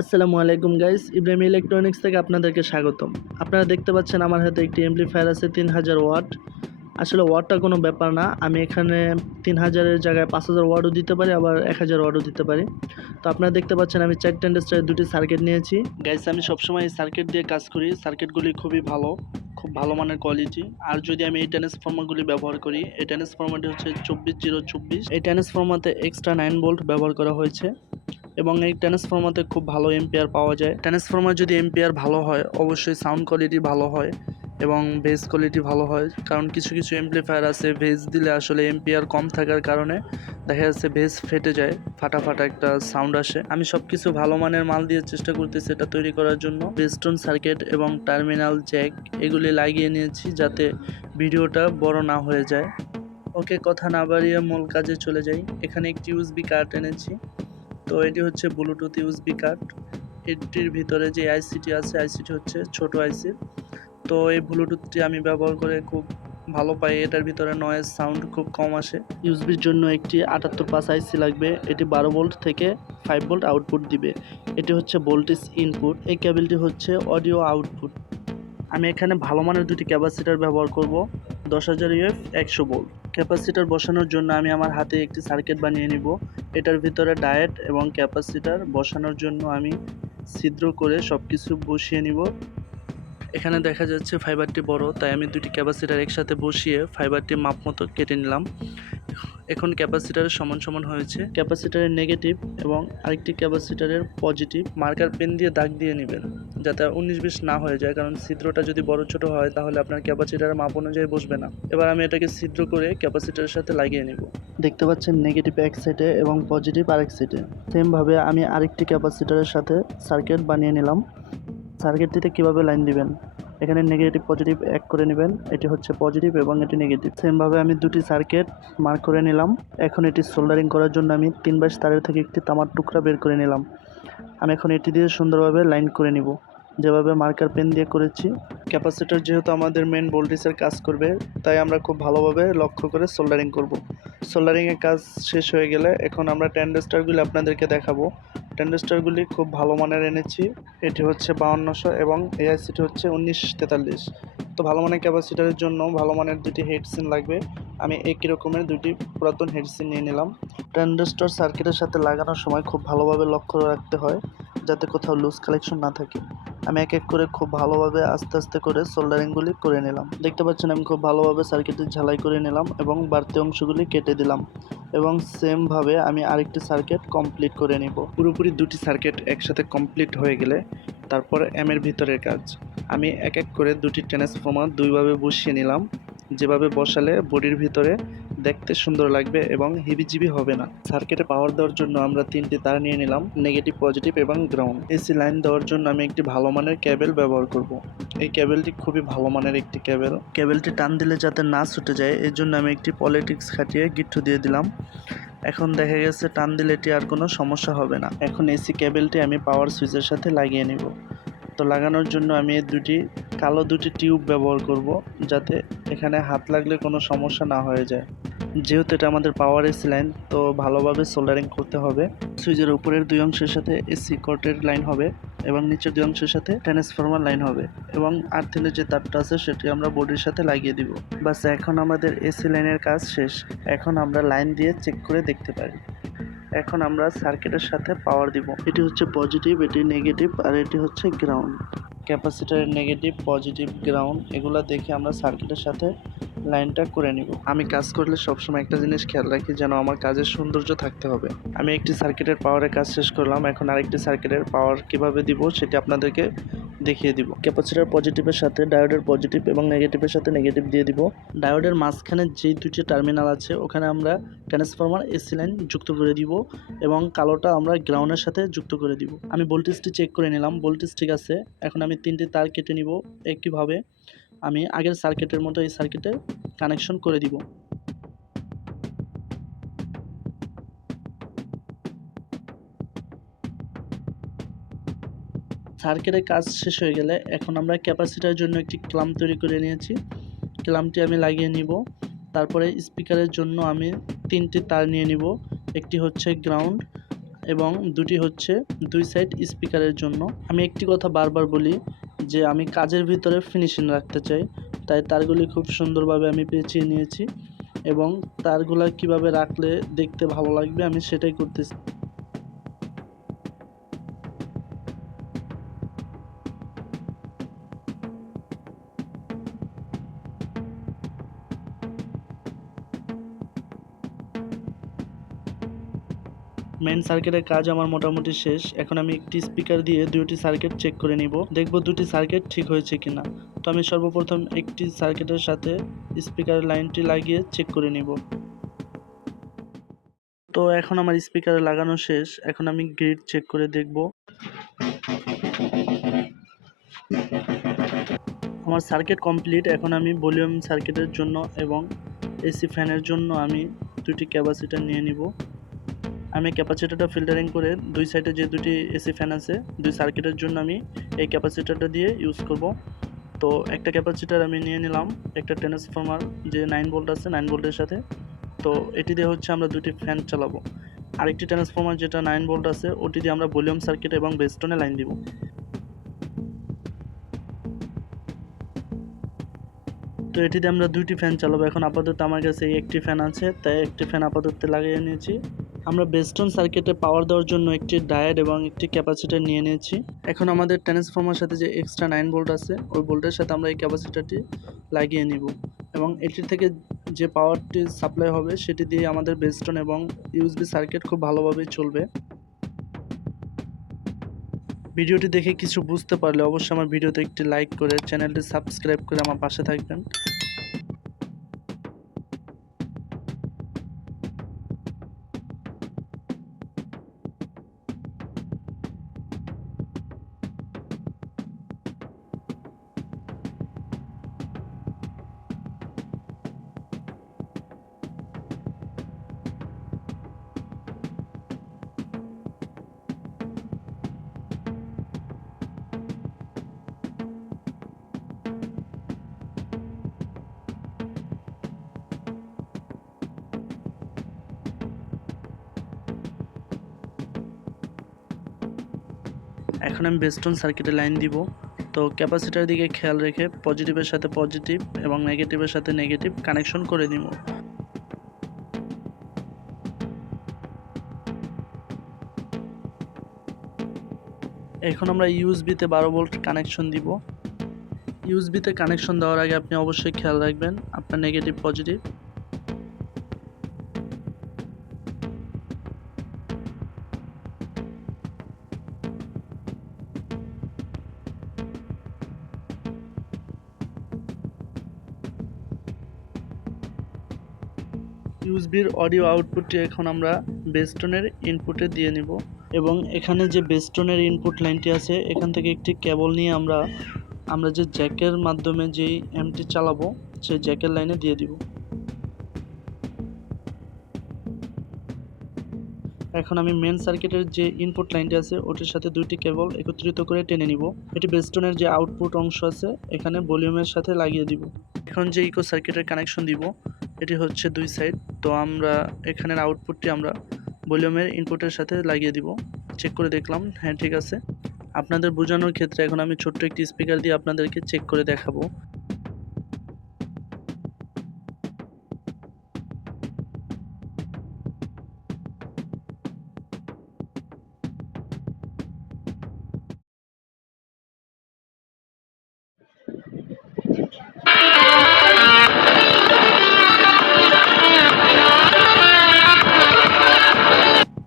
আসসালামু আলাইকুম guys, Ibrahim electronics থেকে আপনাদেরকে স্বাগতম। আপনারা দেখতে পাচ্ছেন আমার হাতে একটি এমপ্লিফায়ার আছে 3000 ওয়াট। আসলে ওয়াটটা কোনো ব্যাপার না, আমি এখানে 3000-এর জায়গায় 5000 ওয়াটও দিতে পারি, আবার 1000 ওয়াটও দিতে পারি। তো আপনারা দেখতে পাচ্ছেন আমি 4 ট্রানজিস্টরের দুটি সার্কিট নিয়েছি। গাইস, আমি সবসময় এই সার্কিট দিয়ে কাজ করি। সার্কিটগুলি খুবই ভালো, খুব ভালো মানের কোয়ালিটি। আর যদি আমি এই ট্রান্সফর্মারগুলি ব্যবহার করি, এই ট্রান্সফর্মারটি হচ্ছে 24024। এই ট্রান্সফর্মারতে এক্সট্রা 9 ভোল্ট ব্যবহার করা হয়েছে এবং এই ট্রান্সফর্মারতে খুব ভালো এম্পিয়ার পাওয়া যায়। ট্রান্সফর্মার যদি এম্পিয়ার ভালো হয়, অবশ্যই সাউন্ড কোয়ালিটি ভালো হয় এবং বেস কোয়ালিটি ভালো হয়। কারণ কিছু কিছু এমপ্লিফায়ার আছে বেস দিলে আসলে এম্পিয়ার কম থাকার কারণে দেখা যাচ্ছে বেস ফেটে যায়, ফাটা ফাটা একটা সাউন্ড আসে। আমি সব কিছু ভালো মানের মাল দিয়ে চেষ্টা করতেছি এটা তৈরি করার জন্য। বেস্টন সার্কিট এবং টার্মিনাল জ্যাক এগুলি লাগিয়ে নিয়েছি যাতে ভিডিওটা বড় না হয়ে যায়। ওকে, কথা না বাড়িয়ে মূল কাজে চলে যাই। এখানে একটি ইউএসবি কার্ড এনেছি। তো এটি হচ্ছে ব্লুটুথ ইউএসবি কার্ড। এটির ভিতরে যে আইসিটি আছে, আইসিটি হচ্ছে ছোট আইসি। তো এই ব্লুটুথটি আমি ব্যবহার করে খুব ভালো পাই, এটার ভিতরে নয়েজ সাউন্ড খুব কম আসে। ইউএসবির জন্য একটি 78 আইসি লাগবে। এটি 12 ভোল্ট থেকে 5 ভোল্ট আউটপুট দিবে। এটি হচ্ছে ভোল্টেজ ইনপুট। এই কেবলটি হচ্ছে অডিও আউটপুট। আমি এখানে ভালো মানের দুটি ক্যাপাসিটার ব্যবহার করব, 10000 ইউএফ 100 ভোল্ট। ক্যাপাসিটার বসানোর জন্য আমি আমার হাতে একটি সার্কিট বানিয়ে নিব। এটার ভিতরে ডায়োড এবং ক্যাপাসিটার বসানোর জন্য আমি ছিদ্র করে সব কিছু বসিয়ে নিব। এখানে দেখা যাচ্ছে ফাইবারটি বড়, তাই আমি দুটি ক্যাপাসিটার একসাথে বসিয়ে ফাইবারটি মাপ মতো কেটে নিলাম। এখন ক্যাপাসিটারের সমান সমান হয়েছে। ক্যাপাসিটারের নেগেটিভ এবং আরেকটি ক্যাপাসিটারের পজিটিভ মার্কার পেন দিয়ে দাগ দিয়ে নেবেন যাতে 19-20 না হয়ে যায়, কারণ ছিদ্রটা যদি বড় ছোট হয় তাহলে আপনার ক্যাপাসিটারের মাপ অনুযায়ী বসবে না। এবার আমি এটাকে ছিদ্র করে ক্যাপাসিটারের সাথে লাগিয়ে নিব। দেখতে পাচ্ছেন নেগেটিভ এক সাইডে এবং পজিটিভ আরেক সাইডে। সেমভাবে আমি আরেকটি ক্যাপাসিটারের সাথে সার্কিট বানিয়ে নিলাম। সার্কিটটিতে কিভাবে লাইন দিবেন, এখানে নেগেটিভ পজিটিভ এক করে নেবেন। এটি হচ্ছে পজিটিভ এবং এটি নেগেটিভ। সেমভাবে আমি দুটি সার্কিট মার্ক করে নিলাম। এখন এটি সোল্ডারিং করার জন্য আমি 3 তারের থেকে একটি তামার টুকরা বের করে নিলাম। আমি এখন এটি দিয়ে সুন্দরভাবে লাইন করে নিব, যেভাবে মার্কার পেন দিয়ে করেছি। ক্যাপাসিটর যেহেতু আমাদের মেন ভোল্টেজের কাজ করবে, তাই আমরা খুব ভালোভাবে লক্ষ্য করে সোল্ডারিং করব। সোল্ডারিংয়ের কাজ শেষ হয়ে গেলে এখন আমরা ট্রানজিস্টরগুলি আপনাদেরকে দেখাবো। ট্রানজিস্টরগুলি খুব ভালো মানের এনেছি। এটি হচ্ছে 5200 এবং এআইসিটি হচ্ছে 1943। তো ভালো মানের ক্যাপাসিটরের জন্য ভালো মানের দুটি হেডসিন লাগবে। আমি একই রকমের দুটি পুরাতন হেডসিন নিয়ে নিলাম। ট্রানজিস্টর সার্কিটের সাথে লাগানোর সময় খুব ভালোভাবে লক্ষ্য রাখতে হয় যাতে কোথাও লুজ কালেকশন না থাকে। আমি এক এক করে খুব ভালোভাবে আস্তে আস্তে করে সোল্ডারিংগুলি করে নিলাম। দেখতে পাচ্ছেন আমি খুব ভালোভাবে সার্কিটের ঝালাই করে নিলাম এবং বাড়তি অংশগুলি কেটে দিলাম এবং সেমভাবে আমি আরেকটি সার্কিট কমপ্লিট করে নিব। পুরোপুরি দুটি সার্কিট একসাথে কমপ্লিট হয়ে গেলে তারপর এর ভিতরের কাজ। আমি এক এক করে দুটি ট্রান্সফর্মার দুইভাবে বসিয়ে নিলাম, যেভাবে বসালে বডির ভিতরে দেখতে সুন্দর লাগবে এবং হিবিজিবি হবে না। সার্কিটে পাওয়ার দেওয়ার জন্য আমরা 3টি তার নিয়ে নিলাম, নেগেটিভ পজিটিভ এবং গ্রাউন্ড। এসি লাইন দেওয়ার জন্য আমি একটি ভালো মানের কেবল ব্যবহার করব। এই কেবলটি খুবই ভালো মানের একটি কেবল। কেবলটি টান দিলে যাতে না ছুটে যায় এর জন্য আমি একটি পলিটিক্স খাটিয়ে গিট্টু দিয়ে দিলাম। এখন দেখা গেছে টান দিলে এটি আর কোনো সমস্যা হবে না। এখন এসি কেবলটি আমি পাওয়ার সুইচের সাথে লাগিয়ে নিব। তো লাগানোর জন্য আমি এই কালো দুটি টিউব ব্যবহার করব যাতে এখানে হাত লাগলে কোনো সমস্যা না হয়ে যায়। যেহেতু এটা আমাদের পাওয়ার এসি লাইন, তো ভালোভাবে সোল্ডারিং করতে হবে। সুইচের উপরের দুই অংশের সাথে এসি কোর্টের লাইন হবে এবং নিচের দুই অংশের সাথে ট্রান্সফরমার লাইন হবে এবং আর্থিনের যে তারটা আছে সেটি আমরা বোর্ডের সাথে লাগিয়ে দিব। বাস, এখন আমাদের এসি লাইনের কাজ শেষ। এখন আমরা লাইন দিয়ে চেক করে দেখতে পারি। এখন আমরা সার্কিটের সাথে পাওয়ার দিব। এটি হচ্ছে পজিটিভ, এটি নেগেটিভ আর এটি হচ্ছে গ্রাউন্ড। ক্যাপাসিটরের নেগেটিভ পজিটিভ গ্রাউন্ড এগুলো দেখে আমরা সার্কিটের সাথে লাইনটা করে নিব। আমি কাজ করলে সবসময় একটা জিনিস খেয়াল রাখি, যেন আমার কাজের সৌন্দর্য থাকতে হবে। আমি একটি সার্কিটের পাওয়ারের কাজ শেষ করলাম, এখন আরেকটি সার্কিটের পাওয়ার কিভাবে দিব সেটি আপনাদেরকে দেখিয়ে দিব। ক্যাপাসিটর পজিটিভের সাথে ডায়োডের পজিটিভ এবং নেগেটিভের সাথে নেগেটিভ দিয়ে দিব। ডায়োডের মাঝখানে যেই দুটি টার্মিনাল আছে ওখানে আমরা ট্রান্সফরমার এসি লাইন যুক্ত করে দিব এবং কালোটা আমরা গ্রাউন্ডের সাথে যুক্ত করে দিব। আমি ভোল্টেজটি চেক করে নিলাম, ভোল্টেজ ঠিক আছে। এখন আমি 3টি তার কেটে নিব। একইভাবে আমি আগের সার্কিটের মতো এই সার্কিটে কানেকশন করে দিব। সার্কিটের কাজ শেষ হয়ে গেলে এখন আমরা ক্যাপাসিটারের জন্য একটি ক্লাম্প তৈরি করে নিয়েছি। ক্লাম্পটি আমি লাগিয়ে নিব। তারপরে স্পিকারের জন্য আমি 3টি তার নিয়ে নিব। একটি হচ্ছে গ্রাউন্ড, এবং দুটি হচ্ছে দুই সাইড স্পিকারের জন্য। আমি একটি কথা বারবার বলি যে আমি কাজের ভিতরে ফিনিশিং রাখতে চাই, তাই তারগুলি খুব সুন্দরভাবে আমি পেঁচিয়ে নিয়েছি এবং তারগুলা কিভাবে রাখলে দেখতে ভালো লাগবে আমি সেটাই করতেছি। মেইন সার্কিটের কাজ আমার মোটামুটি শেষ। এখন আমি একটি স্পিকার দিয়ে দুটি সার্কিট চেক করে নিব, দেখব দুটি সার্কিট ঠিক হয়েছে কিনা। তো আমি সর্বপ্রথম একটি সার্কিটের সাথে স্পিকারের লাইনটি লাগিয়ে চেক করে নিব। তো এখন আমার স্পিকারে লাগানো শেষ। এখন আমি গ্রিড চেক করে দেখব। আমার সার্কিট কমপ্লিট। এখন আমি ভলিউম সার্কিটের জন্য এবং এসি ফ্যানের জন্য আমি দুটি ক্যাপাসিটার নিয়ে নিব। আমি ক্যাপাসিটারটা ফিল্টারিং করে দুই সাইডে যে দুটি এসি ফ্যান আছে দুই সার্কিটের জন্য আমি এই ক্যাপাসিটারটা দিয়ে ইউজ করব। তো একটা ক্যাপাসিটার আমি নিয়ে নিলাম, একটা ট্রান্সফরমার যে 9 ভোল্ট আছে 9 ভোল্টের সাথে। তো এটি দিয়ে হচ্ছে আমরা দুটি ফ্যান চালাবো। আরেকটি ট্রান্সফরমার যেটা 9 ভোল্ট আছে ওটি দিয়ে আমরা ভলিউম সার্কিট এবং বেসটোনে লাইন দিব। তো এটি দিয়ে আমরা দুইটি ফ্যান চালাবো। এখন আপাতত আমার কাছে এই একটি ফ্যান আছে, তাই একটি ফ্যান আপাতত লাগিয়ে নিয়েছি। আমরা বেস্টন সার্কিটে পাওয়ার দেওয়ার জন্য একটি ডায়োড এবং একটি ক্যাপাসিটর নিয়ে নিয়েছি। এখন আমাদের ট্রান্সফরমার সাথে যে এক্সট্রা 9 ভোল্ট আছে ওই ভোল্টের সাথে আমরা এই ক্যাপাসিটরটি লাগিয়ে নিব এবং এটির থেকে যে পাওয়ারটি সাপ্লাই হবে সেটি দিয়ে আমাদের বেস্টন এবং ইউএসবি সার্কিট খুব ভালোভাবেই চলবে। ভিডিওটি দেখে কিছু বুঝতে পারলে অবশ্যই আমার ভিডিওতে একটি লাইক করে চ্যানেলটি সাবস্ক্রাইব করে আমার পাশে থাকবেন। এখন আমি বেস্টন সার্কিটে লাইন দিব। তো ক্যাপাসিটার দিকে খেয়াল রেখে পজিটিভের সাথে পজিটিভ এবং নেগেটিভের সাথে নেগেটিভ কানেকশন করে দিব। এখন আমরা ইউএসবিতে 12 ভোল্ট কানেকশন দিব। ইউএসবিতে কানেকশন দেওয়ার আগে আপনি অবশ্যই খেয়াল রাখবেন আপনার নেগেটিভ পজিটিভ। ইউএসবির অডিও আউটপুটটি এখন আমরা বেস্টনের ইনপুটে দিয়ে নিব এবং এখানে যে বেস্টনের ইনপুট লাইনটি আছে এখান থেকে একটি কেবল নিয়ে আমরা যে জ্যাকের মাধ্যমে যেই এমটি চালাবো সেই জ্যাকের লাইনে দিয়ে দিব। এখন আমি মেন সার্কিটের যে ইনপুট লাইনটি আছে ওটির সাথে দুইটি কেবল একত্রিত করে টেনে নিব। এটি বেস্টনের যে আউটপুট অংশ আছে এখানে ভলিউমের সাথে লাগিয়ে দিব। এখন যে ইকো সার্কিটের কানেকশন দিব এটি হচ্ছে দুই সাইড। তো আমরা এখানের আউটপুটটি আমরা ভলিউমের ইনপুটের সাথে লাগিয়ে দিব। চেক করে দেখলাম হ্যাঁ ঠিক আছে। আপনাদের বোঝানোর ক্ষেত্রে এখন আমি ছোট্ট একটি স্পিকার দিয়ে আপনাদেরকে চেক করে দেখাবো।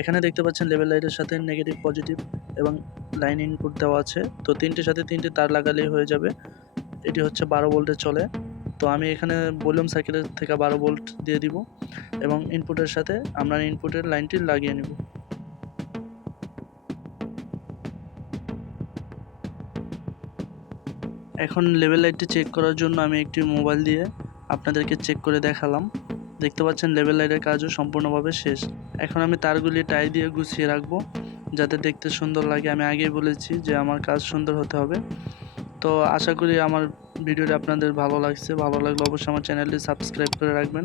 এখানে দেখতে পাচ্ছেন লেভেল লাইটের সাথে নেগেটিভ পজিটিভ এবং লাইন ইনপুট দেওয়া আছে। তো তিনটির সাথে তিনটি তার লাগালেই হয়ে যাবে। এটি হচ্ছে 12 ভোল্টে চলে। তো আমি এখানে ভলিউম সার্কিটের থেকে 12 ভোল্ট দিয়ে দিব এবং ইনপুটের সাথে আমরা ইনপুটের লাইনটি লাগিয়ে নেব। এখন লেভেল লাইটটি চেক করার জন্য আমি একটি মোবাইল দিয়ে আপনাদেরকে চেক করে দেখালাম। দেখতে পাচ্ছেন লেভেল লাইটের কাজও সম্পূর্ণভাবে শেষ। এখন আমি তারগুলি টাই দিয়ে গুছিয়ে রাখবো যাতে দেখতে সুন্দর লাগে। আমি আগেই বলেছি যে আমার কাজ সুন্দর হতে হবে। তো আশা করি আমার ভিডিওটি আপনাদের ভালো লাগছে। ভালো লাগলে অবশ্যই আমার চ্যানেলটি সাবস্ক্রাইব করে রাখবেন।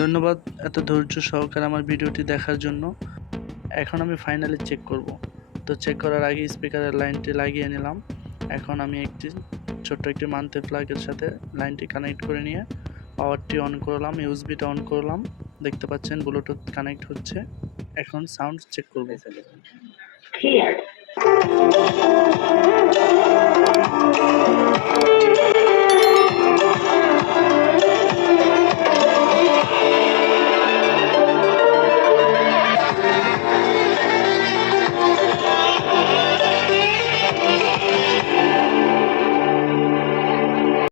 ধন্যবাদ এত ধৈর্য সহকারে আমার ভিডিওটি দেখার জন্য। এখন আমি ফাইনালি চেক করব। তো চেক করার আগে স্পিকারের লাইনটি লাগিয়ে নিলাম। এখন আমি ছোট্ট একটি মান্থলি প্লাগের সাথে লাইনটি কানেক্ট করে নিয়ে পাওয়ারটি অন করলাম, ইউএসবিটা অন করলাম। দেখতে পাচ্ছেন ব্লুটুথ কানেক্ট হচ্ছে। এখন সাউন্ড চেক করব।